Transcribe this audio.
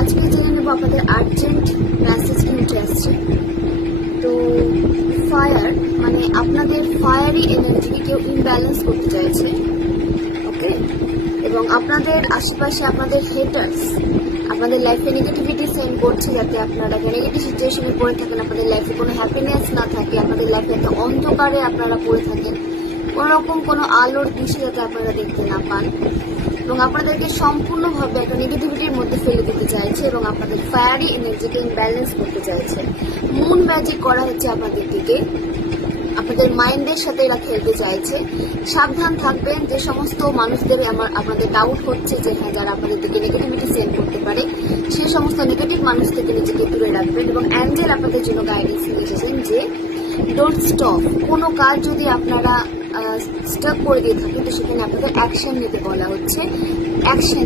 আজকে জেনে নেব আপনাদের আর্জেন্ট মেসেজ কি উঠে আসছে। তো ফায়ার মানে আপনাদের ফায়ারি এনার্জিকে কেউ ইমব্যালেন্স করতে চাইছে, ওকে। এবং আপনাদের আশেপাশে আপনাদের হেটার্স আপনাদের লাইফে নেগেটিভিটি সেন্ড করছে, যাতে আপনারা নেগেটিভ সিচুয়েশনে পড়ে থাকেন, আপনাদের লাইফে কোনো হ্যাপিনেস না থাকে, আপনাদের লাইফে একটা অন্ধকারে আপনারা পড়ে থাকেন, কোনোরকম কোনো আলোর দিশে যাতে আপনারা দেখতে না পান, এবং আপনাদেরকে সম্পূর্ণভাবে একটা নেগেটিভিটির মধ্যে ফেলে দিতে চাইছে এবং আপনাদের ফায়ারি এনার্জিকে ইমব্যালেন্স করতে চাইছে। মুন ম্যাজিক করা হচ্ছে আপনাদের দিকে, আপনাদের মাইন্ডের সাথে এরা খেলতে চাইছে। সাবধান থাকবেন, যে সমস্ত মানুষদের আপনাদের ডাউট হচ্ছে যে হ্যাঁ যারা আপনাদের দিকে নেগেটিভিটি সেন্ড করতে পারে, সেই সমস্ত নেগেটিভ মানুষ থেকে নিজেকে দূরে রাখবেন। এবং অ্যাঞ্জেল আপনাদের জন্য গাইডেন্স নিয়ে এসেছেন যে ডোন্ট স্টপ। কোনো কাজ যদি আপনারা স্টপ করে দিয়ে থাকেন তো সেখানে আপনাদের অ্যাকশন নিতে বলা হচ্ছে। অ্যাকশন